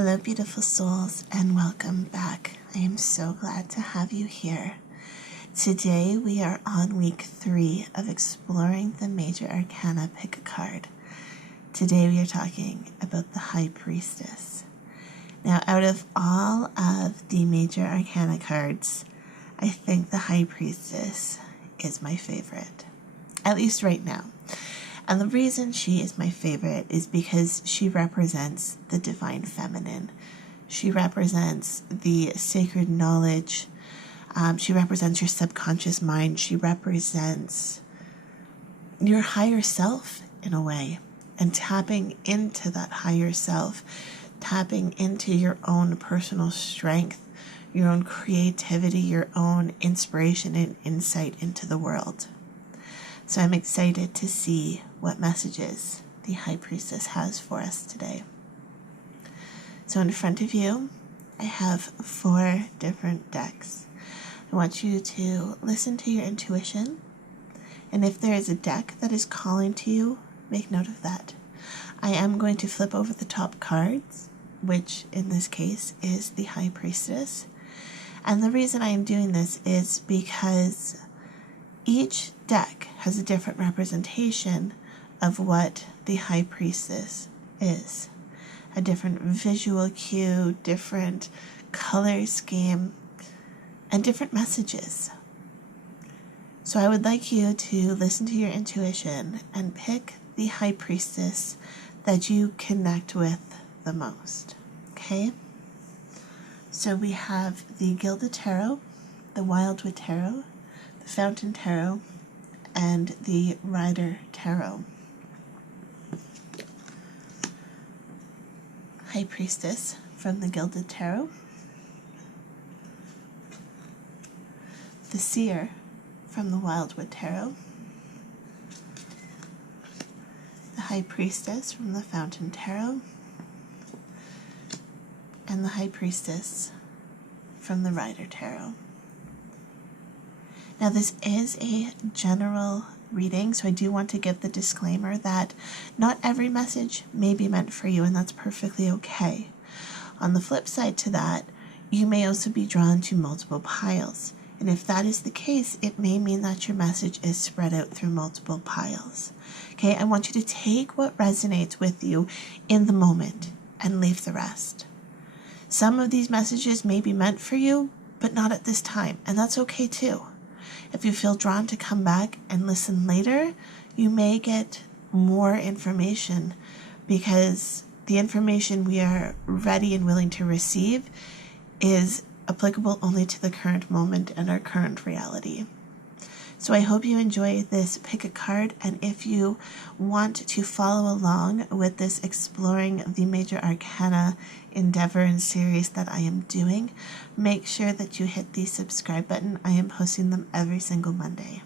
Hello, beautiful souls, and welcome back. I am so glad to have you here. Today we are on week 3 of exploring the major arcana. Pick a card. Today we are talking about the High Priestess. Now, out of all of the major arcana cards, I think the High Priestess is my favorite, at least right now. And the reason she is my favorite is because she represents the divine feminine. She represents the sacred knowledge. She represents your subconscious mind. She represents your higher self in a way. And tapping into that higher self, tapping into your own personal strength, your own creativity, your own inspiration and insight into the world. So I'm excited to see what messages the High Priestess has for us today. So in front of you, I have 4 different decks. I want you to listen to your intuition, and if there is a deck that is calling to you, make note of that. I am going to flip over the top cards, which in this case is the High Priestess. And the reason I am doing this is because each deck has a different representation of what the High Priestess is. A different visual cue, different color scheme, and different messages. So I would like you to listen to your intuition and pick the High Priestess that you connect with the most. Okay? So we have the Gilded Tarot, the Wildwood Tarot, the Fountain Tarot, and the Rider Tarot. High Priestess from the Gilded Tarot, the Seer from the Wildwood Tarot, the High Priestess from the Fountain Tarot, and the High Priestess from the Rider Tarot. Now this is a general reading, so I do want to give the disclaimer that not every message may be meant for you, and that's perfectly okay. On the flip side to that, you may also be drawn to multiple piles, and if that is the case, it may mean that your message is spread out through multiple piles. Okay, I want you to take what resonates with you in the moment and leave the rest. Some of these messages may be meant for you, but not at this time, and that's okay too. If you feel drawn to come back and listen later, you may get more information because the information we are ready and willing to receive is applicable only to the current moment and our current reality. So I hope you enjoy this pick a card, and if you want to follow along with this exploring the major arcana endeavor and series that I am doing, make sure that you hit the subscribe button. I am posting them every single Monday.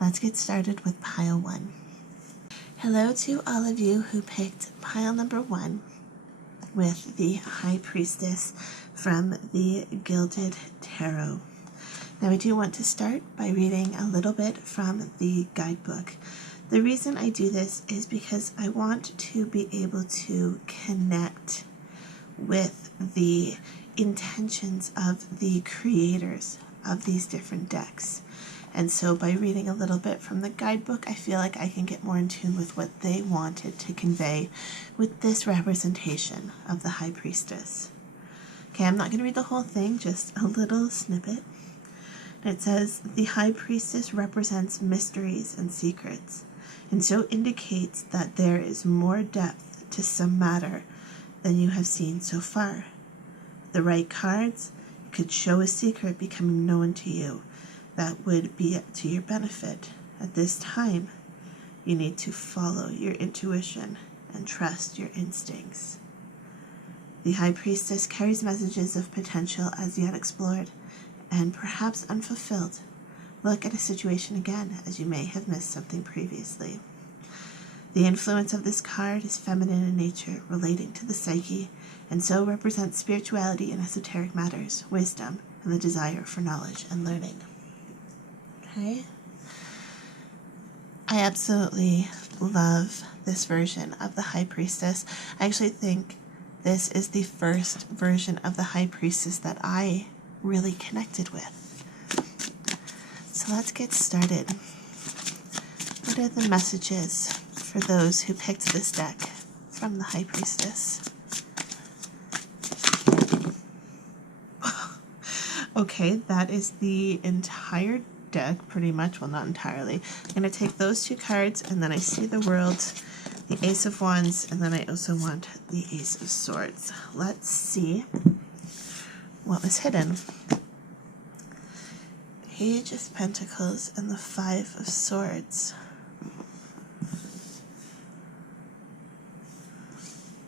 Let's get started with pile 1. Hello to all of you who picked pile number 1 with the High Priestess from the Gilded Tarot. Now I do want to start by reading a little bit from the guidebook. The reason I do this is because I want to be able to connect with the intentions of the creators of these different decks. And so by reading a little bit from the guidebook, I feel like I can get more in tune with what they wanted to convey with this representation of the High Priestess. Okay, I'm not going to read the whole thing, just a little snippet. It says, the High Priestess represents mysteries and secrets, and so indicates that there is more depth to some matter than you have seen so far. The right cards could show a secret becoming known to you that would be to your benefit. At this time, you need to follow your intuition and trust your instincts. The High Priestess carries messages of potential as yet explored and perhaps unfulfilled. Look at a situation again as you may have missed something previously. The influence of this card is feminine in nature, relating to the psyche, and so represents spirituality and esoteric matters, wisdom, and the desire for knowledge and learning. Okay? I absolutely love this version of the High Priestess. I actually think this is the first version of the High Priestess that I really connected with. So let's get started. What are the messages for those who picked this deck from the High Priestess? Okay, that is the entire deck, pretty much. Well, not entirely. I'm going to take those two cards, and then I see the World, the Ace of Wands, and then I also want the Ace of Swords. Let's see what was hidden. Page of Pentacles and the Five of Swords.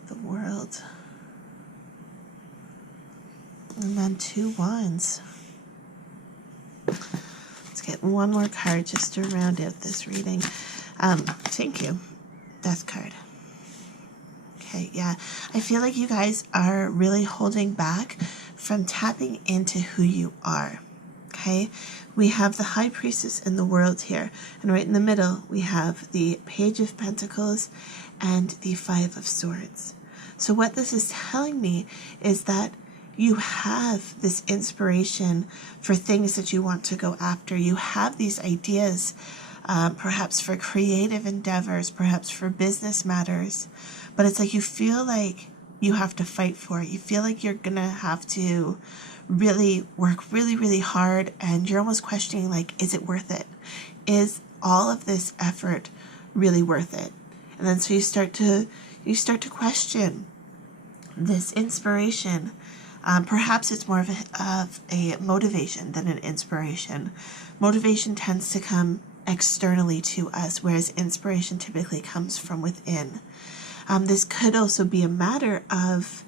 The World. And then two Wands. Let's get one more card just to round out this reading. Thank you. Death card. Okay, yeah. I feel like you guys are really holding back from tapping into who you are. Okay, we have the High Priestess in the World here, and right in the middle we have the Page of Pentacles and the Five of Swords. So what this is telling me is that you have this inspiration for things that you want to go after. You have these ideas, perhaps for creative endeavors, perhaps for business matters, but it's like you feel like you have to fight for it. You feel like you're gonna have to really work really hard, and you're almost questioning, like, is it worth it? Is all of this effort really worth it? And then so you start to question this inspiration. Perhaps it's more of a motivation than an inspiration. Motivation tends to come externally to us, whereas inspiration typically comes from within. This could also be a matter of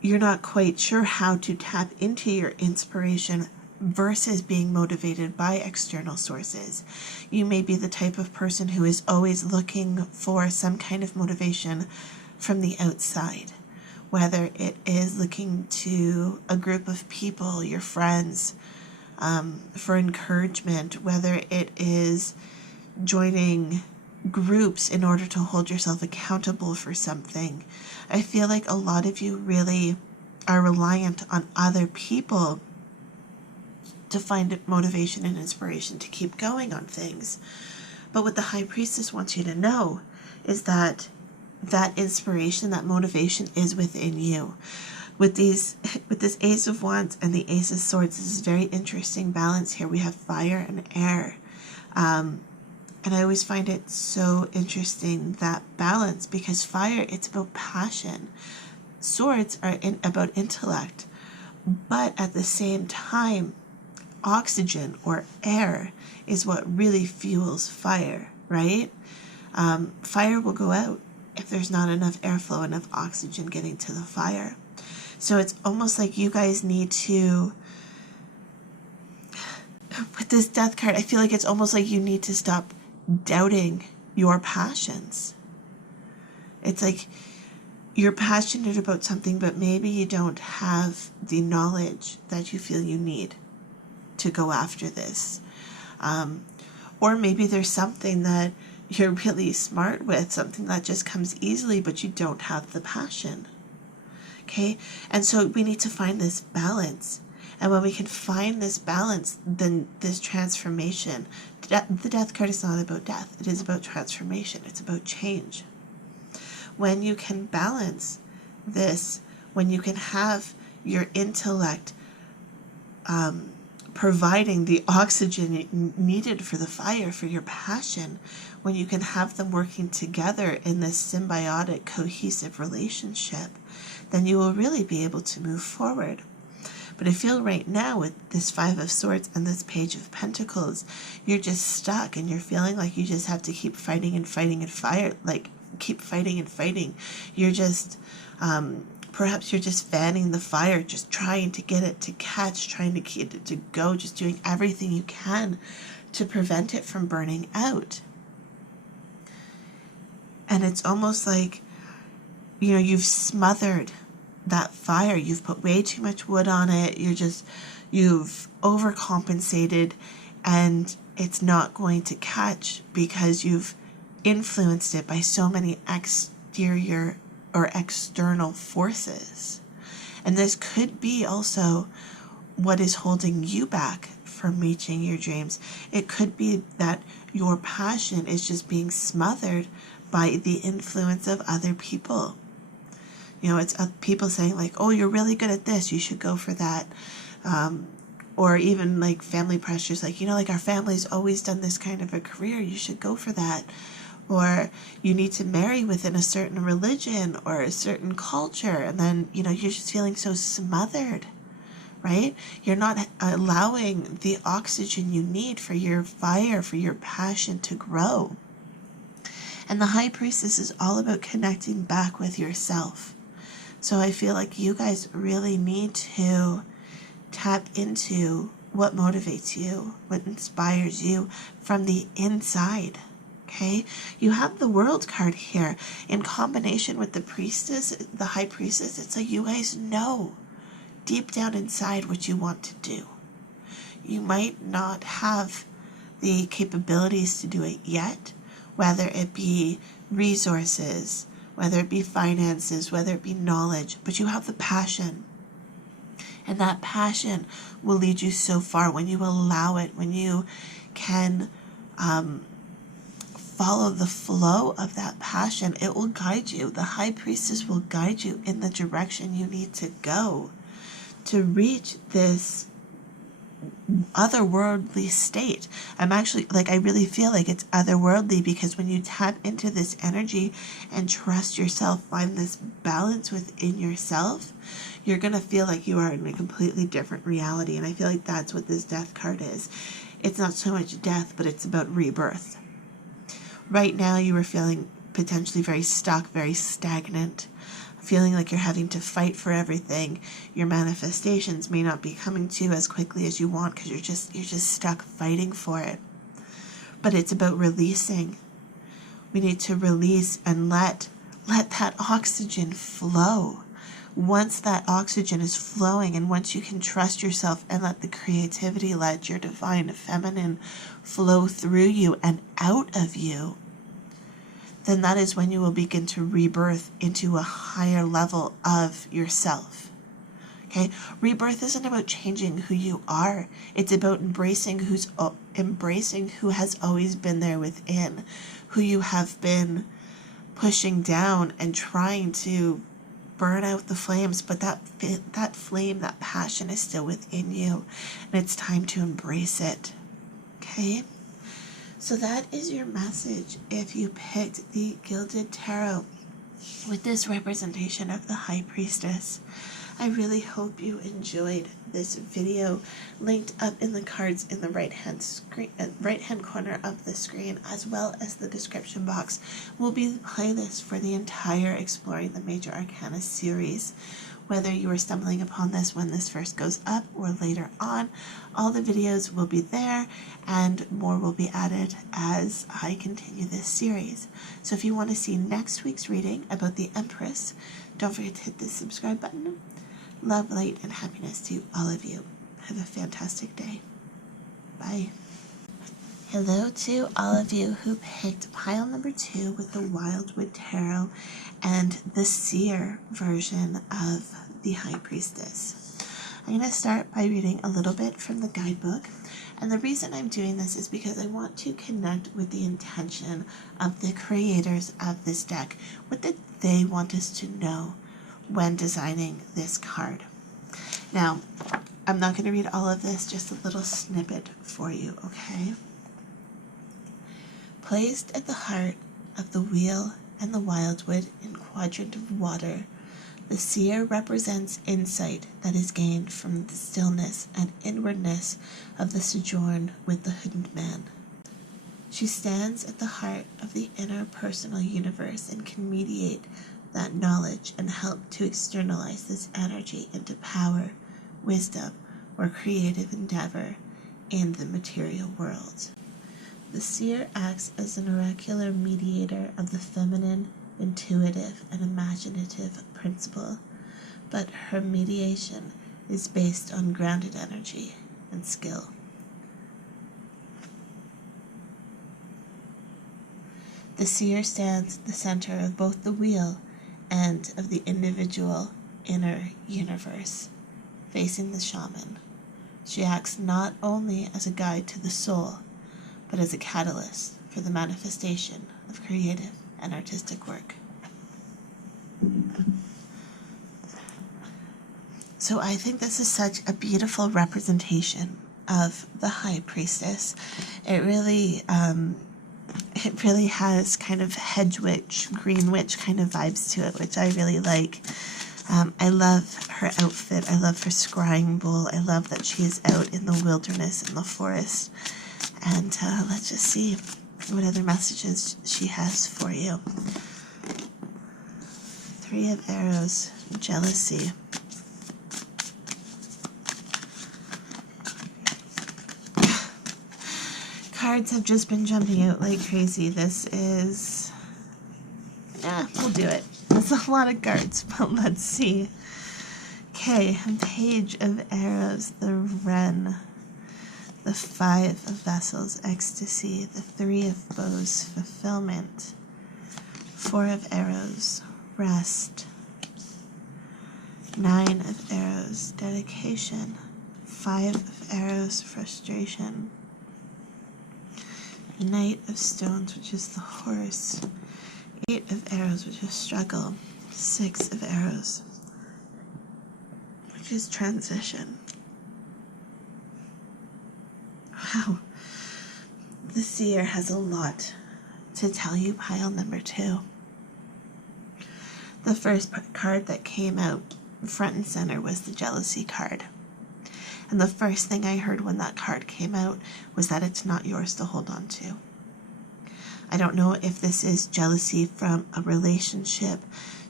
you're not quite sure how to tap into your inspiration versus being motivated by external sources. You may be the type of person who is always looking for some kind of motivation from the outside, whether it is looking to a group of people, your friends, for encouragement, whether it is joining groups in order to hold yourself accountable for something. I feel like a lot of you really are reliant on other people to find motivation and inspiration to keep going on things. But what the High Priestess wants you to know is that that inspiration, that motivation is within you. With this Ace of Wands and the Ace of Swords, this is very interesting balance here. We have fire and air. And I always find it so interesting, that balance, because fire, it's about passion. Swords are about intellect. But at the same time, oxygen or air is what really fuels fire, right? Fire will go out if there's not enough airflow, enough oxygen getting to the fire. So it's almost like you guys need to, with this Death card, I feel like it's almost like you need to stop doubting your passions. It's like you're passionate about something, but maybe you don't have the knowledge that you feel you need to go after this. Or maybe there's something that you're really smart with, something that just comes easily, but you don't have the passion. Okay? And so we need to find this balance. And when we can find this balance, then this transformation, the Death card is not about death. It is about transformation. It's about change. When you can balance this, when you can have your intellect providing the oxygen needed for the fire, for your passion, when you can have them working together in this symbiotic, cohesive relationship, then you will really be able to move forward. But I feel right now with this Five of Swords and this Page of Pentacles, you're just stuck and you're feeling like you just have to keep fighting and fighting and keep fighting and fighting. You're just, perhaps you're just fanning the fire, just trying to get it to catch, trying to get it to go, just doing everything you can to prevent it from burning out. And it's almost like, you've smothered that fire. You've put way too much wood on it. You've overcompensated, and it's not going to catch because you've influenced it by so many exterior or external forces. And this could be also what is holding you back from reaching your dreams. It could be that your passion is just being smothered by the influence of other people. You know, it's people saying like, oh, you're really good at this, you should go for that. Or even like family pressures, like, you know, like our family's always done this kind of a career, you should go for that. Or you need to marry within a certain religion or a certain culture, and then, you know, you're just feeling so smothered, right? You're not allowing the oxygen you need for your fire, for your passion to grow. And the High Priestess is all about connecting back with yourself. So I feel like you guys really need to tap into what motivates you, what inspires you from the inside. Okay, you have the World card here in combination with the Priestess, the High Priestess. It's like you guys know deep down inside what you want to do. You might not have the capabilities to do it yet, whether it be resources, whether it be finances, whether it be knowledge, but you have the passion. And that passion will lead you so far when you allow it, when you can follow the flow of that passion. It will guide you. The High Priestess will guide you in the direction you need to go to reach this otherworldly state. I'm actually, like, I really feel like it's otherworldly, because when you tap into this energy and trust yourself, find this balance within yourself, you're going to feel like you are in a completely different reality. And I feel like that's what this Death card is. It's not so much death, but it's about rebirth. Right now you are feeling potentially very stuck, very stagnant, feeling like you're having to fight for everything. Your manifestations may not be coming to you as quickly as you want, because you're just stuck fighting for it. But it's about releasing. We need to release and let that oxygen flow. Once that oxygen is flowing, and once you can trust yourself and let the creativity, let your divine feminine flow through you and out of you, then that is when you will begin to rebirth into a higher level of yourself. Okay? Rebirth isn't about changing who you are. It's about embracing who has always been there within, who you have been pushing down and trying to burn out the flames, but that flame, that passion is still within you, and it's time to embrace it. Okay? So that is your message if you picked the Gilded Tarot with this representation of the High Priestess. I really hope you enjoyed this video. Linked up in the cards in the right hand corner of the screen, as well as the description box, will be the playlist for the entire Exploring the Major Arcana series. Whether you are stumbling upon this when this first goes up or later on, all the videos will be there, and more will be added as I continue this series. So if you want to see next week's reading about the Empress, don't forget to hit the subscribe button. Love, light, and happiness to all of you. Have a fantastic day. Bye. Hello to all of you who picked pile number 2 with the Wildwood Tarot and the Seer version of the High Priestess. I'm going to start by reading a little bit from the guidebook, and the reason I'm doing this is because I want to connect with the intention of the creators of this deck. What did they want us to know when designing this card? Now, I'm not going to read all of this, just a little snippet for you, okay? Placed at the heart of the wheel and the wildwood in quadrant of water, the seer represents insight that is gained from the stillness and inwardness of the sojourn with the hooded man. She stands at the heart of the inner personal universe and can mediate that knowledge and help to externalize this energy into power, wisdom, or creative endeavor in the material world. The seer acts as an oracular mediator of the feminine, intuitive, and imaginative principle, but her mediation is based on grounded energy and skill. The seer stands at the center of both the wheel and of the individual inner universe facing the shaman. She acts not only as a guide to the soul, but as a catalyst for the manifestation of creative and artistic work. So I think this is such a beautiful representation of the High Priestess. It really has kind of hedge witch, green witch kind of vibes to it, which I really like. I love her outfit. I love her scrying bowl. I love that she is out in the wilderness, in the forest. And let's just see what other messages she has for you. 3 of Arrows, jealousy. Cards have just been jumping out like crazy. This is... we'll do it. It's a lot of cards, but let's see. Okay, Page of Arrows, the Wren, the 5 of Vessels, ecstasy, the 3 of Bows, fulfillment, 4 of Arrows, rest, 9 of Arrows, dedication, 5 of Arrows, frustration, Knight of Stones, which is the horse, 8 of Arrows, which is struggle, 6 of Arrows, which is transition. Wow. The Seer has a lot to tell you, pile number 2. The first card that came out front and center was the jealousy card. And the first thing I heard when that card came out was that it's not yours to hold on to. I don't know if this is jealousy from a relationship,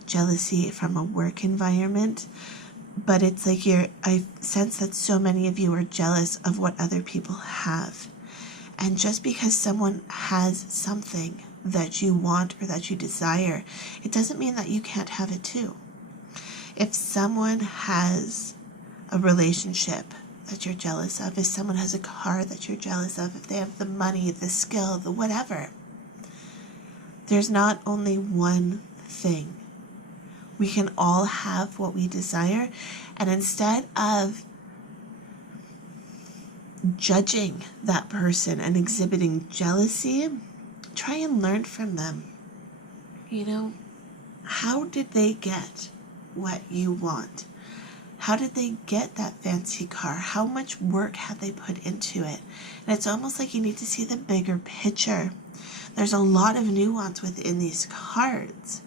jealousy from a work environment, but it's like I sense that so many of you are jealous of what other people have. And just because someone has something that you want or that you desire, it doesn't mean that you can't have it too. If someone has a relationship that you're jealous of, if someone has a car that you're jealous of, if they have the money, the skill, the whatever, there's not only one thing. We can all have what we desire, and instead of judging that person and exhibiting jealousy, try and learn from them. You know, how did they get what you want? How did they get that fancy car? How much work had they put into it? And it's almost like you need to see the bigger picture. There's a lot of nuance within these cards,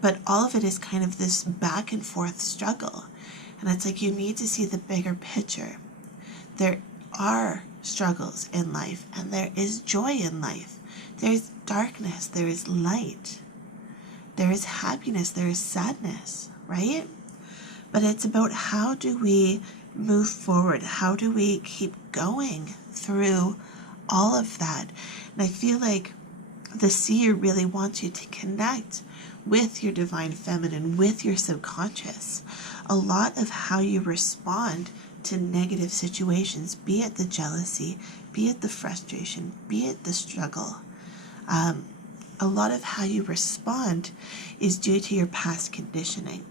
but all of it is kind of this back and forth struggle. And it's like you need to see the bigger picture. There are struggles in life, and there is joy in life. There's darkness, there is light. There is happiness, there is sadness, right? But it's about how do we move forward? How do we keep going through all of that? And I feel like the Seer really wants you to connect with your divine feminine, with your subconscious. A lot of how you respond to negative situations, be it the jealousy, be it the frustration, be it the struggle, a lot of how you respond is due to your past conditioning.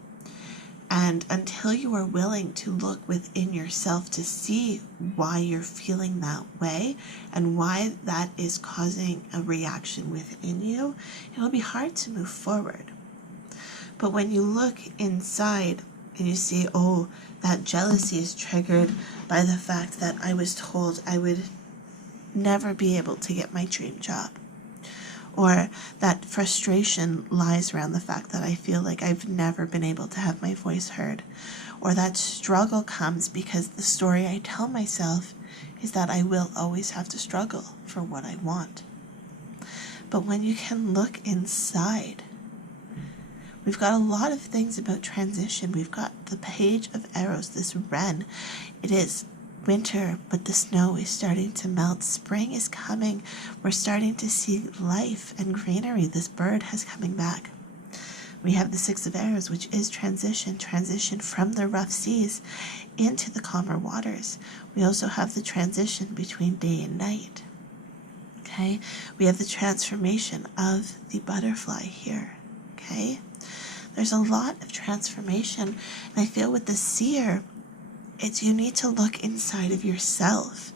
And until you are willing to look within yourself to see why you're feeling that way and why that is causing a reaction within you, it'll be hard to move forward. But when you look inside and you see, oh, that jealousy is triggered by the fact that I was told I would never be able to get my dream job. Or that frustration lies around the fact that I feel like I've never been able to have my voice heard. Or that struggle comes because the story I tell myself is that I will always have to struggle for what I want. But when you can look inside, we've got a lot of things about transition. We've got the Page of Arrows, this wren. It is winter, but the snow is starting to melt. Spring is coming. We're starting to see life and greenery. This bird has coming back. We have the 6 of Arrows, which is transition from the rough seas into the calmer waters. We also have the transition between day and night. Okay, we have the transformation of the butterfly here. Okay, There's a lot of transformation. And I feel with the seer, it's you need to look inside of yourself.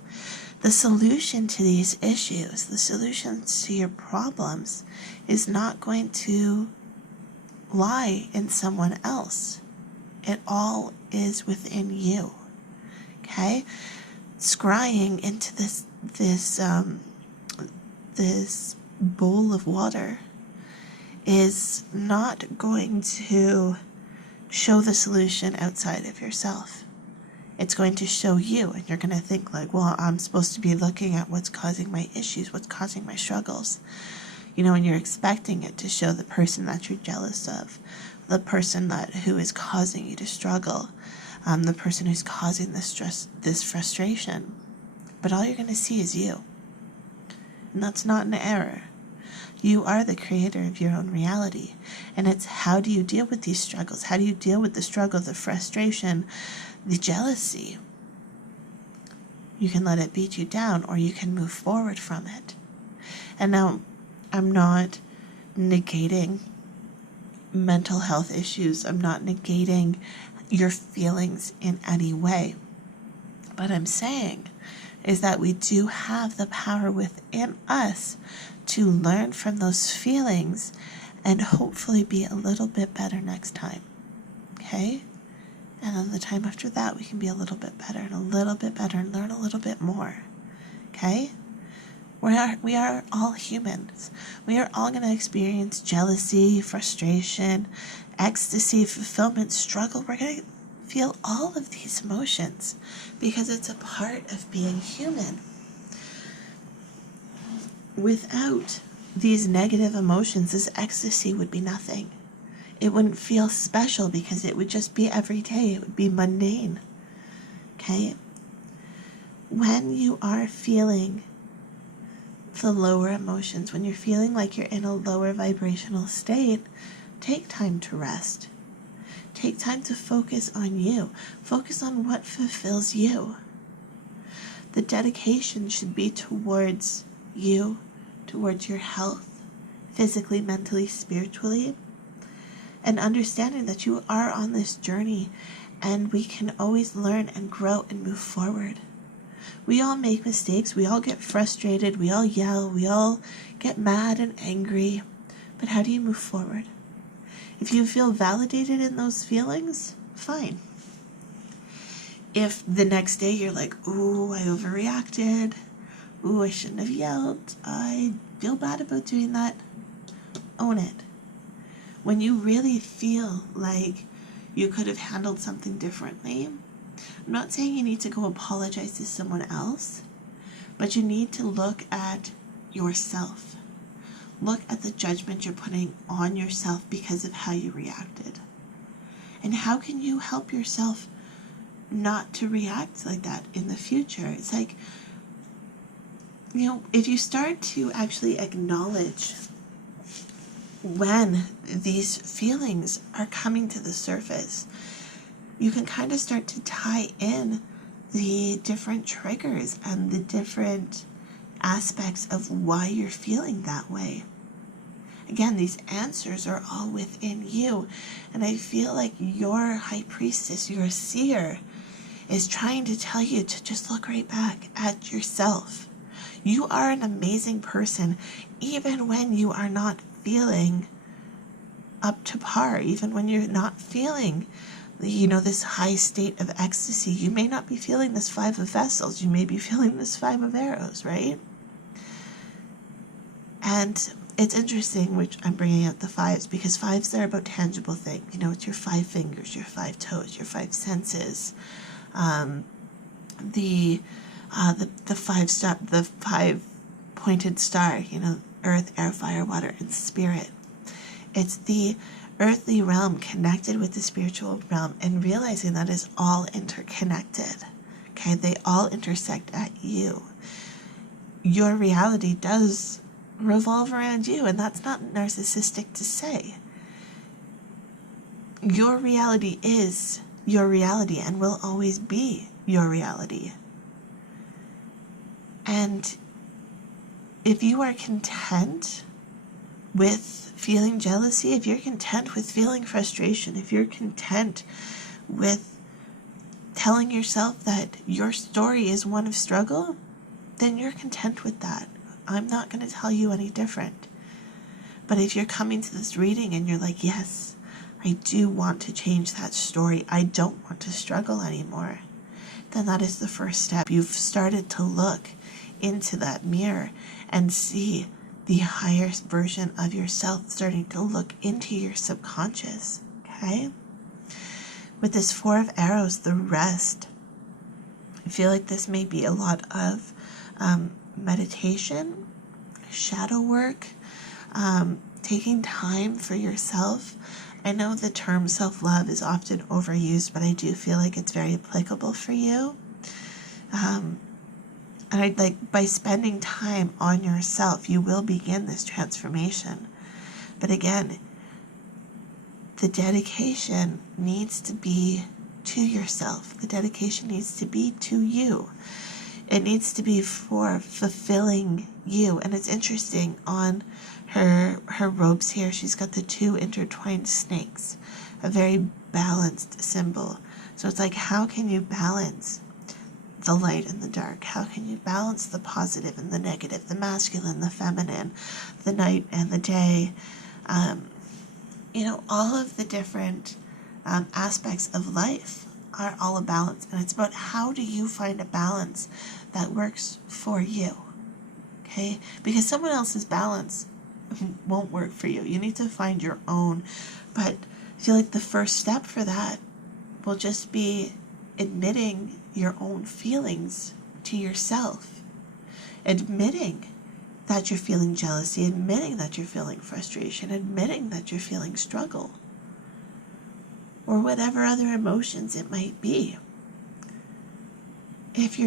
The solution to these issues, the solutions to your problems, is not going to lie in someone else. It all is within you. Okay? Scrying into this bowl of water is not going to show the solution outside of yourself. It's going to show you, and you're going to think like, well, I'm supposed to be looking at what's causing my issues, what's causing my struggles. And you're expecting it to show the person that you're jealous of, the person who is causing you to struggle, the person who's causing this stress, this frustration. But all you're going to see is you. And that's not an error. You are the creator of your own reality. And it's how do you deal with these struggles? How do you deal with the struggle, the frustration, the jealousy? You can let it beat you down, or you can move forward from it. And now, I'm not negating mental health issues. I'm not negating your feelings in any way. What I'm saying is that we do have the power within us to learn from those feelings and hopefully be a little bit better next time. Okay? And then the time after that, we can be a little bit better and a little bit better and learn a little bit more. Okay? We are all humans. We are all going to experience jealousy, frustration, ecstasy, fulfillment, struggle. We're going to feel all of these emotions because it's a part of being human. Without these negative emotions, this ecstasy would be nothing. It wouldn't feel special because it would just be every day. It would be mundane. Okay? When you are feeling the lower emotions, when you're feeling like you're in a lower vibrational state, take time to rest. Take time to focus on you. Focus on what fulfills you. The dedication should be towards you, towards your health, physically, mentally, spiritually, and understanding that you are on this journey and we can always learn and grow and move forward. We all make mistakes, we all get frustrated, we all yell, we all get mad and angry, but how do you move forward? If you feel validated in those feelings, fine. If the next day you're like, ooh, I overreacted, ooh, I shouldn't have yelled, I feel bad about doing that, own it. When you really feel like you could have handled something differently, I'm not saying you need to go apologize to someone else, but you need to look at yourself. Look at the judgment you're putting on yourself because of how you reacted. And how can you help yourself not to react like that in the future? It's like, if you start to actually acknowledge when these feelings are coming to the surface, you can kind of start to tie in the different triggers and the different aspects of why you're feeling that way. Again, these answers are all within you. And I feel like your High Priestess, your seer, is trying to tell you to just look right back at yourself. You are an amazing person, even when you are not feeling up to par, even when you're not feeling this high state of ecstasy. You may not be feeling this 5 of vessels. You may be feeling this 5 of arrows, right? And it's interesting, which I'm bringing out the 5s, because 5s are about tangible things. It's your 5 fingers, your 5 toes, your 5 senses. The 5 pointed star, earth, air, fire, water, and spirit. It's the earthly realm connected with the spiritual realm and realizing that is all interconnected. Okay, they all intersect at you. Your reality does revolve around you, and that's not narcissistic to say. Your reality is your reality and will always be your reality. And if you are content with feeling jealousy, if you're content with feeling frustration, if you're content with telling yourself that your story is one of struggle, then you're content with that. I'm not going to tell you any different. But if you're coming to this reading and you're like, yes, I do want to change that story, I don't want to struggle anymore, then that is the first step. You've started to look into that mirror and see the higher version of yourself starting to look into your subconscious, okay? With this Four of Arrows, the rest, I feel like this may be a lot of meditation, shadow work, taking time for yourself. I know the term self-love is often overused, but I do feel like it's very applicable for you. And I'd like, by spending time on yourself, you will begin this transformation. But again, the dedication needs to be to yourself. The dedication needs to be to you. It needs to be for fulfilling you. And it's interesting, on her robes here, she's got the two intertwined snakes, a very balanced symbol. So it's like, how can you balance the light and the dark? How can you balance the positive and the negative, the masculine, the feminine, the night and the day? All of the different aspects of life are all a balance. And it's about, how do you find a balance that works for you? Okay? Because someone else's balance won't work for you. You need to find your own. But I feel like the first step for that will just be admitting your own feelings to yourself. Admitting that you're feeling jealousy, admitting that you're feeling frustration, admitting that you're feeling struggle, or whatever other emotions it might be. If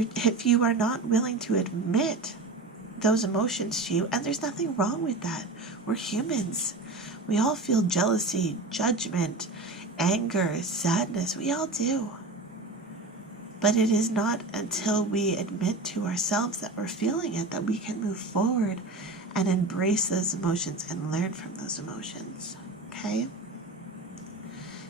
you are not willing to admit those emotions to you, and there's nothing wrong with that. We're humans. We all feel jealousy, judgment, anger, sadness. We all do. But it is not until we admit to ourselves that we're feeling it that we can move forward and embrace those emotions and learn from those emotions. Okay?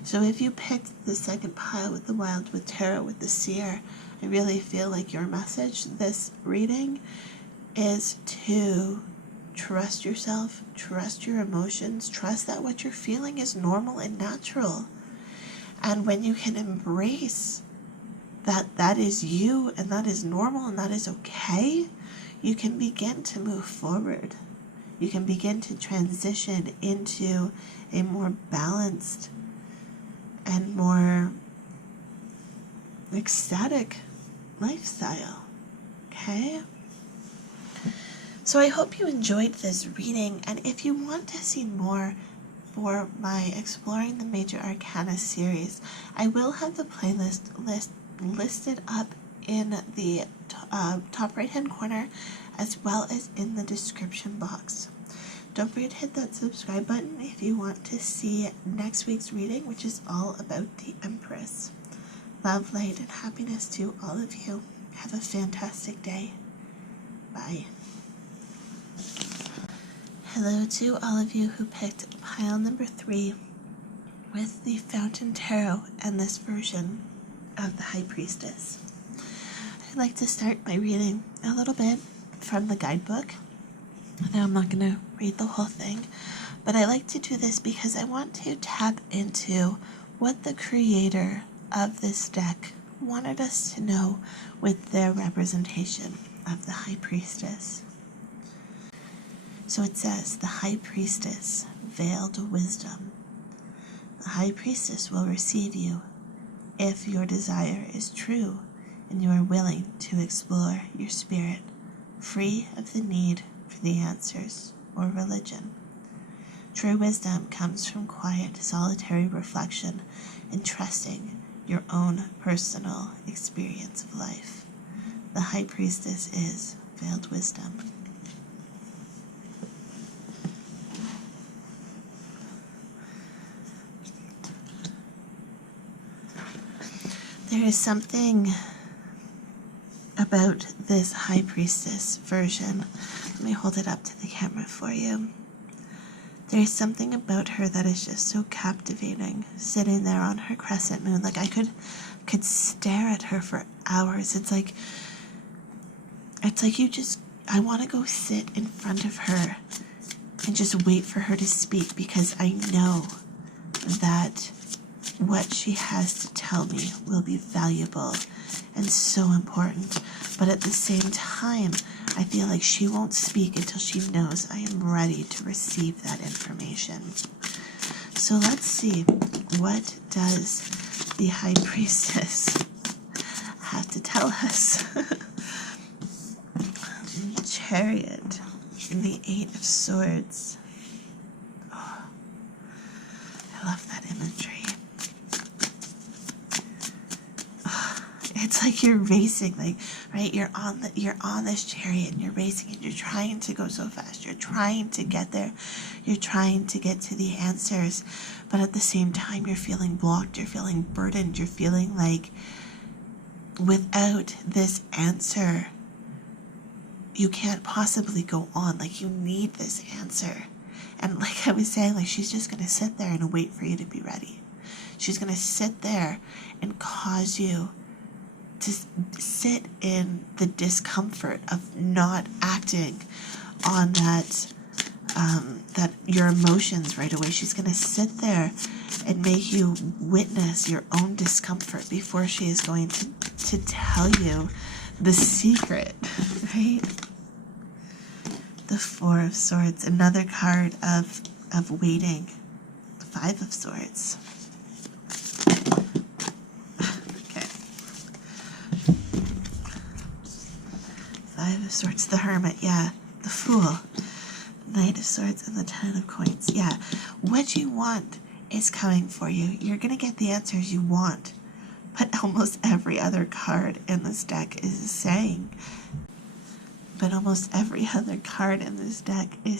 So if you picked the second pile with the Wildwood Tarot with the Seer, I really feel like your message this reading is to trust yourself, trust your emotions, trust that what you're feeling is normal and natural. And when you can embrace that that is you and that is normal and that is okay, you can begin to move forward. You can begin to transition into a more balanced and more ecstatic lifestyle. Okay? So I hope you enjoyed this reading, and if you want to see more for my Exploring the Major Arcana series, I will have the playlist listed up in the top right hand corner, as well as in the description box. Don't forget to hit that subscribe button if you want to see next week's reading, which is all about the Empress. Love, light, and happiness to all of you. Have a fantastic day. Bye. Hello to all of you who picked pile number 3 with the Fountain Tarot and this version of the High Priestess. I'd like to start by reading a little bit from the guidebook. Now I'm not going to read the whole thing, but I like to do this because I want to tap into what the creator of this deck wanted us to know with their representation of the High Priestess. So it says, the High Priestess, veiled wisdom. The High Priestess will receive you if your desire is true and you are willing to explore your spirit, free of the need for the answers or religion. True wisdom comes from quiet, solitary reflection and trusting your own personal experience of life. The High Priestess is veiled wisdom. There is something about this High Priestess version. Let me hold it up to the camera for you. There's something about her that is just so captivating, sitting there on her crescent moon. Like I could stare at her for hours. It's like I want to go sit in front of her and just wait for her to speak, because I know that what she has to tell me will be valuable and so important. But at the same time, I feel like she won't speak until she knows I am ready to receive that information. So let's see, what does the High Priestess have to tell us? Chariot, the Eight of Swords. Oh, I love that imagery. It's like you're racing, like, right? You're on this chariot and you're racing and you're trying to go so fast. You're trying to get there. You're trying to get to the answers. But at the same time, you're feeling blocked. You're feeling burdened. You're feeling like without this answer, you can't possibly go on. Like, you need this answer. And like I was saying, like, she's just going to sit there and wait for you to be ready. She's going to sit there and cause you to sit in the discomfort of not acting on that your emotions right away. She's going to sit there and make you witness your own discomfort before she is going to tell you the secret, right? The Four of Swords, another card of waiting. The Five of Swords. Five of Swords, the Hermit, yeah. The Fool, Knight of Swords, and the Ten of Coins. Yeah, what you want is coming for you. You're going to get the answers you want. But almost every other card in this deck is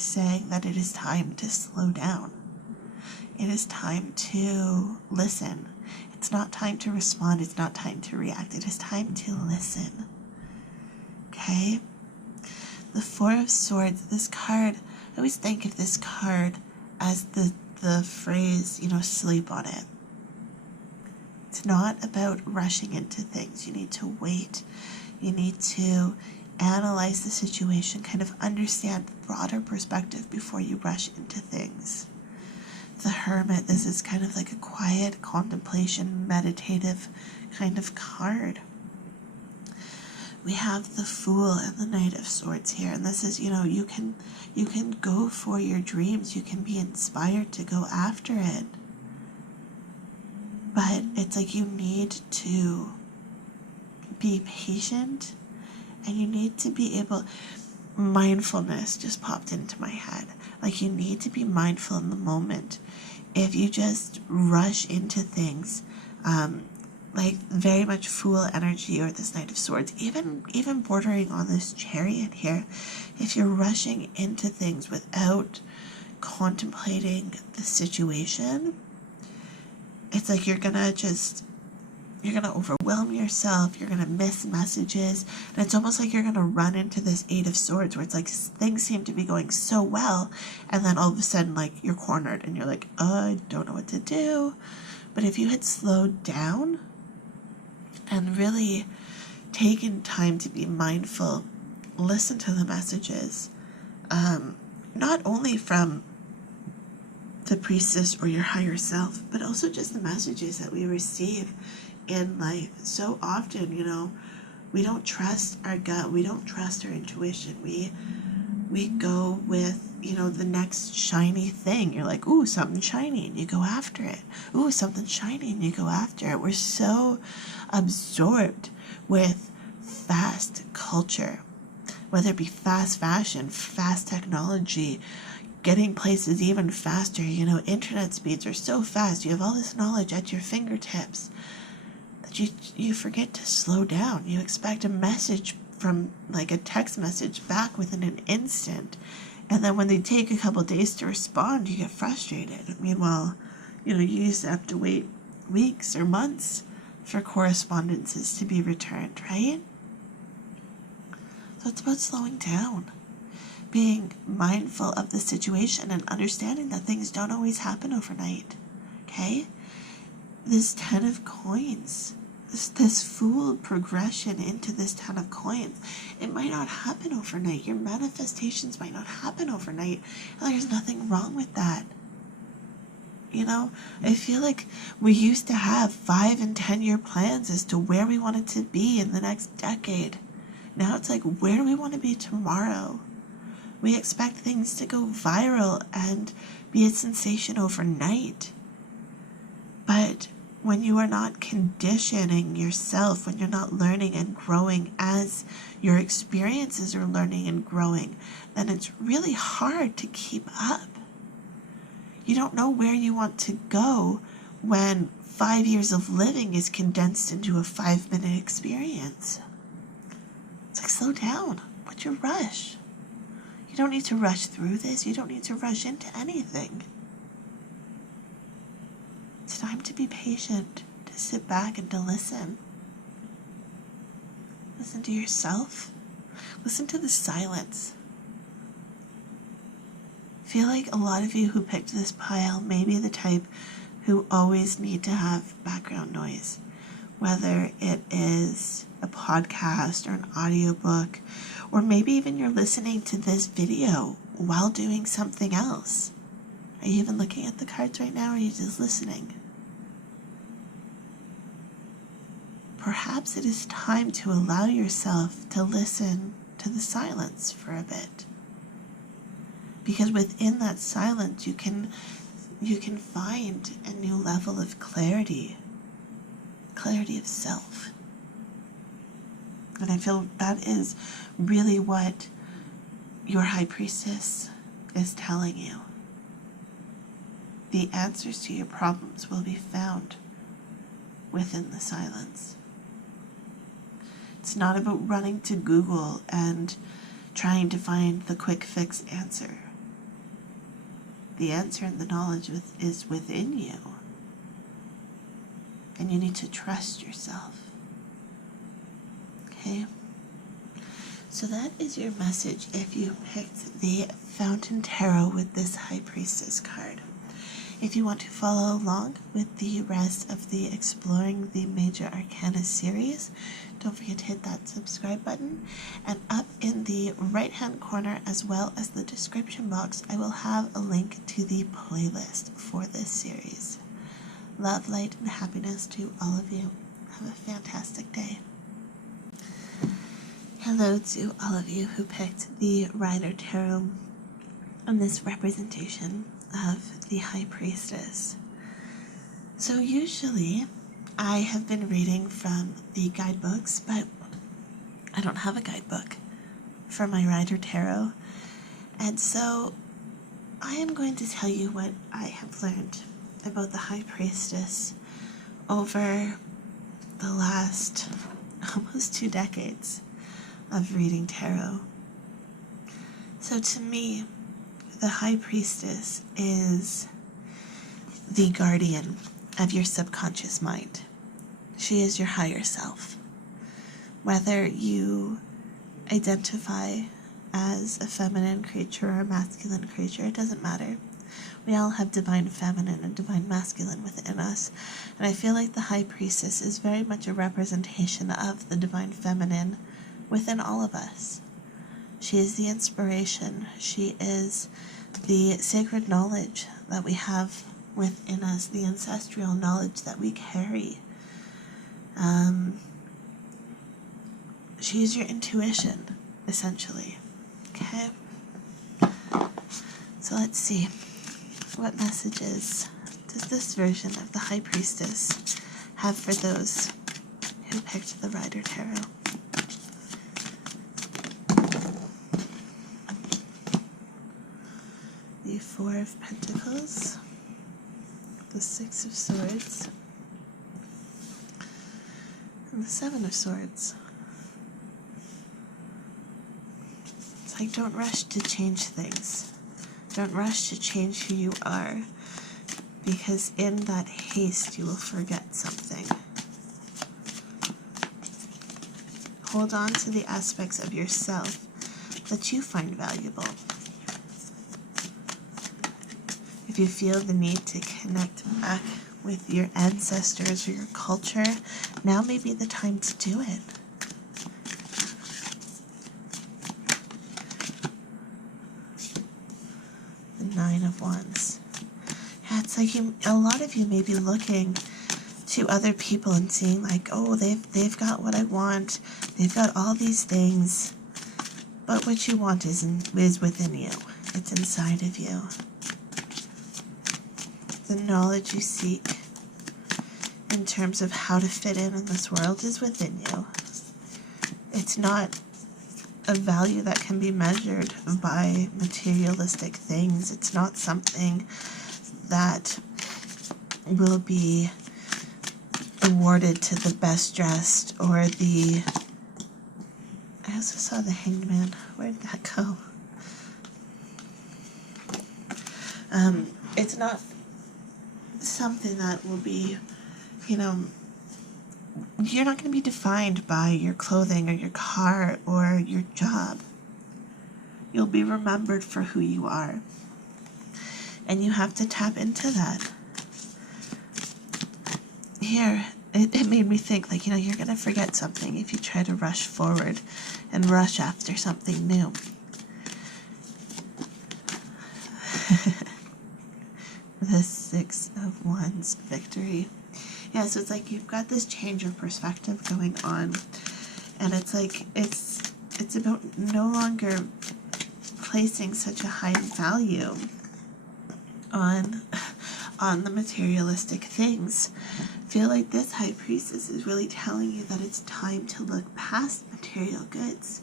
saying that it is time to slow down. It is time to listen. It's not time to respond. It's not time to react. It is time to listen. Okay? The Four of Swords, this card, I always think of this card as the phrase, sleep on it. It's not about rushing into things. You need to wait. You need to analyze the situation, kind of understand the broader perspective before you rush into things. The Hermit, this is kind of like a quiet contemplation, meditative kind of card. We have the Fool and the Knight of Swords here, and this is, you can go for your dreams. You can be inspired to go after it. But it's like you need to be patient, and you need to be able... Mindfulness just popped into my head. Like, you need to be mindful in the moment. If you just rush into things, like very much Fool energy or this Knight of Swords, even bordering on this Chariot here, if you're rushing into things without contemplating the situation, it's like you're gonna overwhelm yourself, you're gonna miss messages, and it's almost like you're gonna run into this Eight of Swords where it's like things seem to be going so well, and then all of a sudden, like, you're cornered and you're like, I don't know what to do. But if you had slowed down and really taken time to be mindful, listen to the messages, not only from the Priestess or your higher self, but also just the messages that we receive in life. So often, we don't trust our gut, we don't trust our intuition, we go with, the next shiny thing. You're like, ooh, something shiny, and you go after it. Ooh, something shiny, and you go after it. We're so absorbed with fast culture, whether it be fast fashion, fast technology, getting places even faster. Internet speeds are so fast. You have all this knowledge at your fingertips that you forget to slow down. You expect a message from, like, a text message back within an instant, and then when they take a couple days to respond, you get frustrated. Meanwhile, you used to have to wait weeks or months for correspondences to be returned, right? So it's about slowing down. being mindful of the situation and understanding that things don't always happen overnight. Okay? This 10 of coins, this Fool progression into this 10 of coins, it might not happen overnight. Your manifestations might not happen overnight. And there's nothing wrong with that. You know, I feel like we used to have 5 and 10-year plans as to where we wanted to be in the next decade. Now it's like, where do we want to be tomorrow? We expect things to go viral and be a sensation overnight. But when you are not conditioning yourself, when you're not learning and growing as your experiences are learning and growing, then it's really hard to keep up. You don't know where you want to go when 5 years of living is condensed into a 5-minute experience. It's like, slow down. What's your rush? You don't need to rush through this. You don't need to rush into anything. It's time to be patient, to sit back and to listen. Listen to yourself. Listen to the silence. I feel like a lot of you who picked this pile may be the type who always need to have background noise, whether it is a podcast or an audiobook, or maybe even you're listening to this video while doing something else. Are you even looking at the cards right now, or are you just listening? Perhaps it is time to allow yourself to listen to the silence for a bit. Because within that silence, you can find a new level of clarity of self. And I feel that is really what your High Priestess is telling you. The answers to your problems will be found within the silence. It's not about running to Google and trying to find the quick fix answer. The answer and the knowledge is within you. And you need to trust yourself. Okay? So that is your message if you picked the Fountain Tarot with this High Priestess card. If you want to follow along with the rest of the Exploring the Major Arcana series, don't forget to hit that subscribe button. And up in the right hand corner, as well as the description box, I will have a link to the playlist for this series. Love, light, and happiness to all of you. Have a fantastic day. Hello to all of you who picked the Rider Tarot on this representation of the High Priestess. So usually I have been reading from the guidebooks, but I don't have a guidebook for my Rider Tarot. And so I am going to tell you what I have learned about the High Priestess over the last almost 2 decades of reading tarot. So to me, the High Priestess is the guardian of your subconscious mind. She is your higher self. Whether you identify as a feminine creature or a masculine creature, it doesn't matter. We all have divine feminine and divine masculine within us. And I feel like the High Priestess is very much a representation of the divine feminine within all of us. She is the inspiration. She is the sacred knowledge that we have within us, the ancestral knowledge that we carry. She is your intuition, essentially. Okay? So let's see. What messages does this version of the High Priestess have for those who picked the Rider Tarot? The Four of Pentacles, the Six of Swords, and the Seven of Swords. It's like, don't rush to change things. Don't rush to change who you are, because in that haste you will forget something. Hold on to the aspects of yourself that you find valuable. If you feel the need to connect back with your ancestors or your culture, now may be the time to do it. The Nine of Wands. Yeah, it's like a lot of you may be looking to other people and seeing like, oh, they've got what I want. They've got all these things. But what you want is within you. It's inside of you. The knowledge you seek in terms of how to fit in this world is within you. It's not a value that can be measured by materialistic things. It's not something that will be awarded to the best dressed or the... I also saw the Hanged Man. Where did that go? It's not something that will be, you know, you're not going to be defined by your clothing or your car or your job. You'll be remembered for who you are. And you have to tap into that. Here, it made me think, like, you know, you're going to forget something if you try to rush forward and rush after something new. The Six of Wands, victory. Yeah, so it's like you've got this change of perspective going on, and it's like it's about no longer placing such a high value on the materialistic things. I feel like this High Priestess is really telling you that it's time to look past material goods.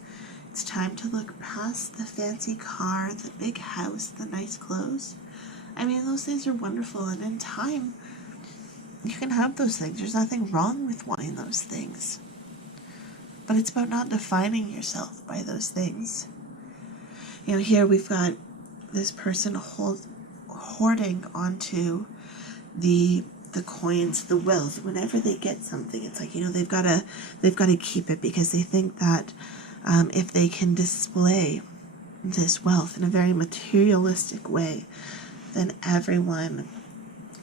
It's time to look past the fancy car, the big house, the nice clothes. I mean, those things are wonderful, and in time, you can have those things. There's nothing wrong with wanting those things. But it's about not defining yourself by those things. You know, here we've got this person hoarding onto the coins, the wealth. Whenever they get something, it's like, you know, they've got to keep it because they think that if they can display this wealth in a very materialistic way, then everyone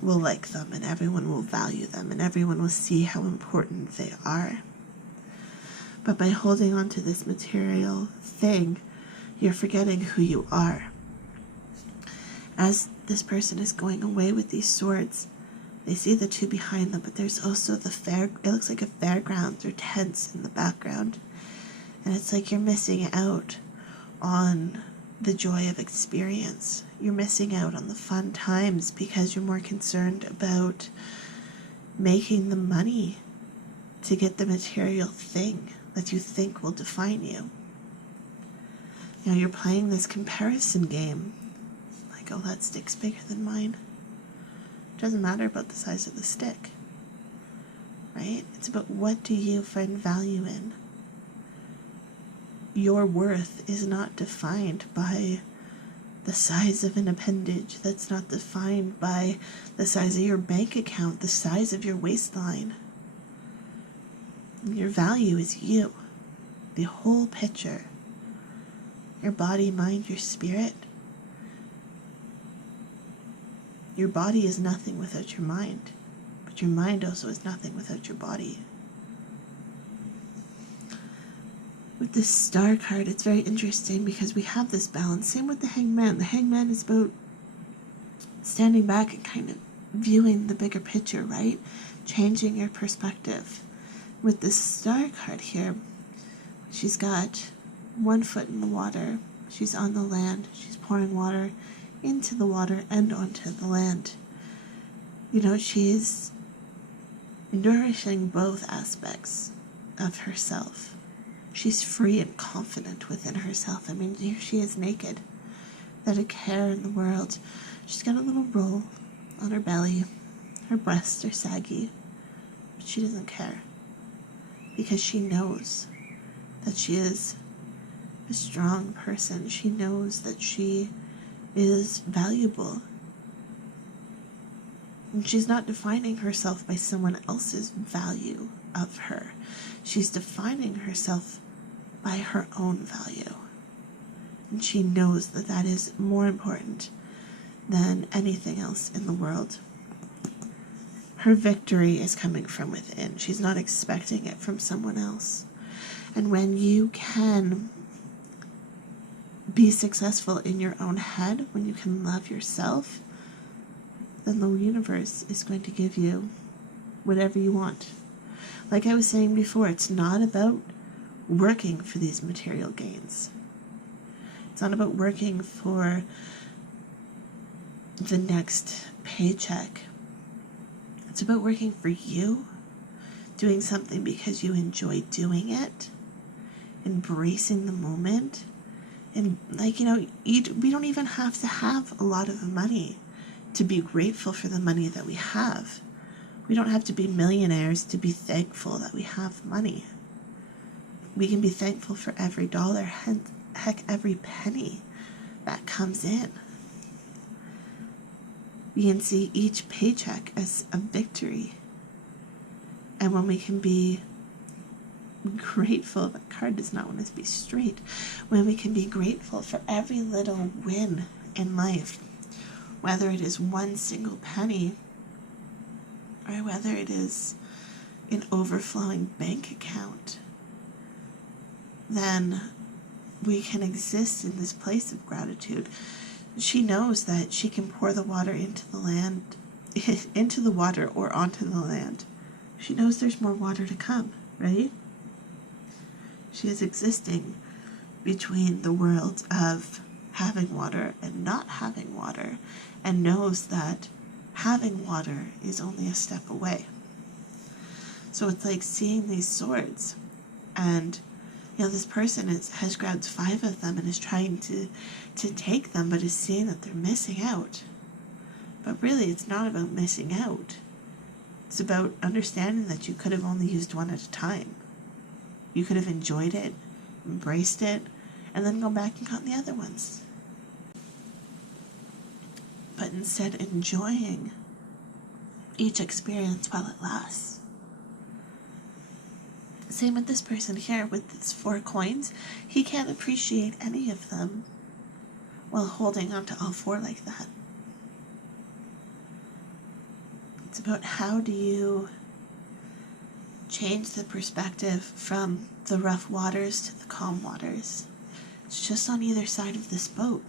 will like them and everyone will value them and everyone will see how important they are. But by holding on to this material thing, you're forgetting who you are. As this person is going away with these swords, they see the two behind them, but there's also it looks like a fairground or tents in the background. And it's like you're missing out on the joy of experience. You're missing out on the fun times because you're more concerned about making the money to get the material thing that you think will define you. You know, you're playing this comparison game. Like, oh, that stick's bigger than mine. It doesn't matter about the size of the stick, right? It's about what do you find value in. Your worth is not defined by the size of an appendage. That's not defined by the size of your bank account, the size of your waistline. Your value is you, the whole picture. Your body, mind, your spirit. Your body is nothing without your mind, but your mind also is nothing without your body. With this Star card, it's very interesting because we have this balance. Same with the Hangman. The Hangman is about standing back and kind of viewing the bigger picture, right? Changing your perspective. With this Star card here, she's got one foot in the water. She's on the land. She's pouring water into the water and onto the land. You know, she's nourishing both aspects of herself. She's free and confident within herself. I mean, here she is naked, without a care in the world. She's got a little roll on her belly. Her breasts are saggy, but she doesn't care because she knows that she is a strong person. She knows that she is valuable. And she's not defining herself by someone else's value of her. She's defining herself by her own value. And she knows that that is more important than anything else in the world. Her victory is coming from within. She's not expecting it from someone else. And when you can be successful in your own head, when you can love yourself, then the universe is going to give you whatever you want. Like I was saying before, it's not about working for these material gains. It's not about working for the next paycheck. It's about working for you, doing something because you enjoy doing it, embracing the moment. And like, we don't even have to have a lot of money to be grateful for the money that we have. We don't have to be millionaires to be thankful that we have money. We can be thankful for every dollar, heck, every penny that comes in. We can see each paycheck as a victory. And when we can be grateful, that card does not want us to be straight, when we can be grateful for every little win in life, whether it is one single penny or whether it is an overflowing bank account, then we can exist in this place of gratitude. She knows that she can pour the water into the land, into the water or onto the land. She knows there's more water to come, right? She is existing between the world of having water and not having water, and knows that having water is only a step away. So it's like seeing these swords, and this person has grabbed 5 of them and is trying to take them, but is seeing that they're missing out. But really, it's not about missing out. It's about understanding that you could have only used one at a time. You could have enjoyed it, embraced it, and then gone back and got the other ones. But instead, enjoying each experience while it lasts. Same with this person here with his 4 coins. He can't appreciate any of them while holding on to all 4 like that. It's about how do you change the perspective from the rough waters to the calm waters. It's just on either side of this boat.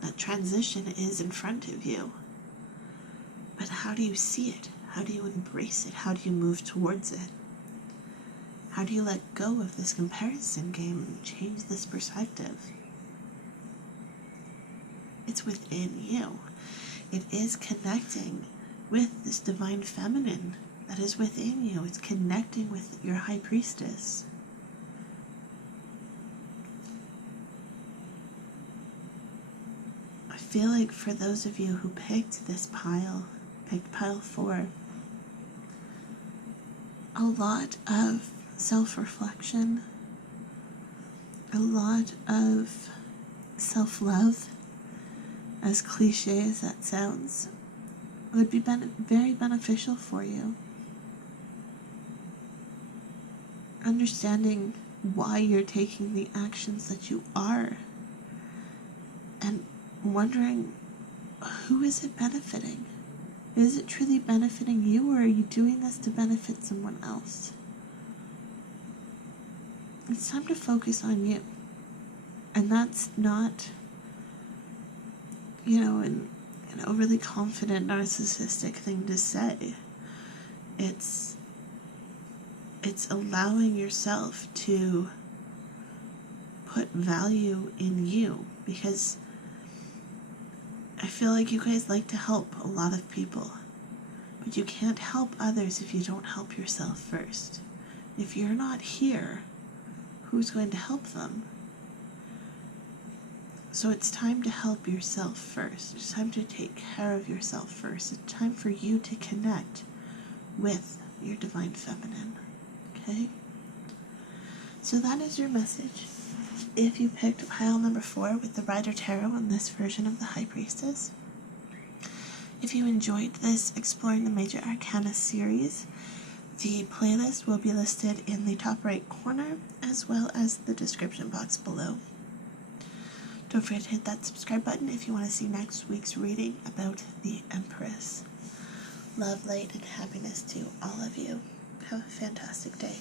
That transition is in front of you. But how do you see it? How do you embrace it? How do you move towards it? How do you let go of this comparison game and change this perspective? It's within you. It is connecting with this divine feminine that is within you. It's connecting with your High Priestess. I feel like for those of you who picked this pile, picked pile 4, a lot of self-reflection, a lot of self-love, as cliche as that sounds, would be very beneficial for you. Understanding why you're taking the actions that you are, and wondering, who is it benefiting? Is it truly benefiting you, or are you doing this to benefit someone else? It's time to focus on you. And that's not, an overly confident, narcissistic thing to say. It's allowing yourself to put value in you, because I feel like you guys like to help a lot of people, but you can't help others if you don't help yourself first. If you're not here, who's going to help them? So it's time to help yourself first. It's time to take care of yourself first. It's time for you to connect with your divine feminine. Okay? So that is your message. If you picked pile number 4 with the Rider Tarot on this version of the High Priestess, if you enjoyed this Exploring the Major Arcana series, the playlist will be listed in the top right corner, as well as the description box below. Don't forget to hit that subscribe button if you want to see next week's reading about the Empress. Love, light, and happiness to all of you. Have a fantastic day.